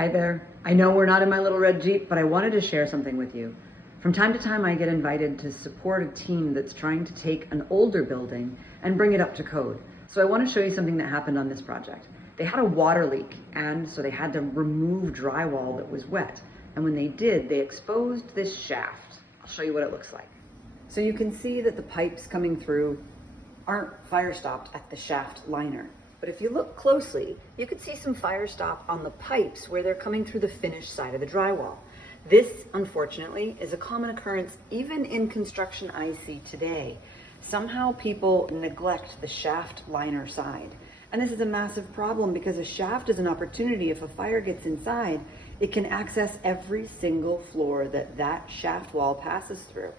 Hi there. I know we're not in my little red Jeep, but I wanted to share something with you. From time to time, I get invited to support a team that's trying to take an older building and bring it up to code. So I want to show you something that happened on this project. They had a water leak, and so they had to remove drywall that was wet. And when they did, they exposed this shaft. I'll show you what it looks like. So you can see that the pipes coming through aren't fire stopped at the shaft liner. But if you look closely, you can see some fire stop on the pipes where they're coming through the finished side of the drywall. This, unfortunately, is a common occurrence even in construction I see today. Somehow people neglect the shaft liner side. And this is a massive problem because a shaft is an opportunity. If a fire gets inside, it can access every single floor that shaft wall passes through.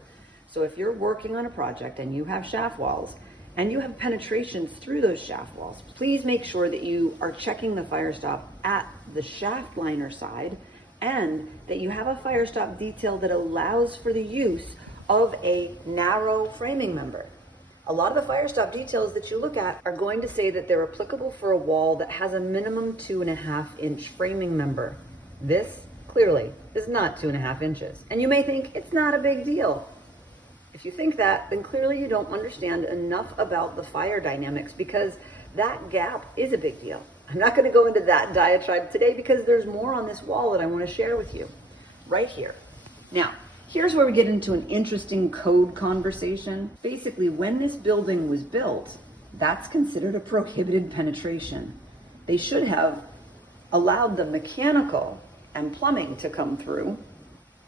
So if you're working on a project and you have shaft walls, and you have penetrations through those shaft walls, please make sure that you are checking the fire stop at the shaft liner side and that you have a fire stop detail that allows for the use of a narrow framing member. A lot of the fire stop details that you look at are going to say that they're applicable for a wall that has a minimum 2.5-inch framing member. This clearly is not 2.5 inches. And you may think it's not a big deal. If you think that, then clearly you don't understand enough about the fire dynamics because that gap is a big deal. I'm not going to go into that diatribe today because there's more on this wall that I want to share with you right here. Now, here's where we get into an interesting code conversation. Basically, when this building was built, that's considered a prohibited penetration. They should have allowed the mechanical and plumbing to come through,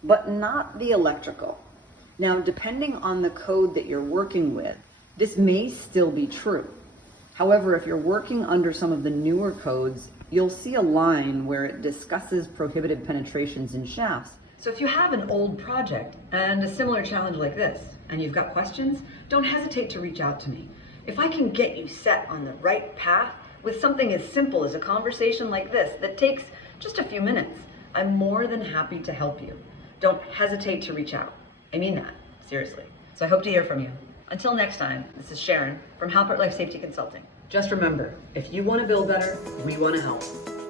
but not the electrical. Now, depending on the code that you're working with, this may still be true. However, if you're working under some of the newer codes, you'll see a line where it discusses prohibited penetrations in shafts. So if you have an old project and a similar challenge like this, and you've got questions, don't hesitate to reach out to me. If I can get you set on the right path with something as simple as a conversation like this that takes just a few minutes, I'm more than happy to help you. Don't hesitate to reach out. I mean that, seriously. So I hope to hear from you. Until next time, this is Sharon from Halpert Life Safety Consulting. Just remember, if you want to build better, we want to help.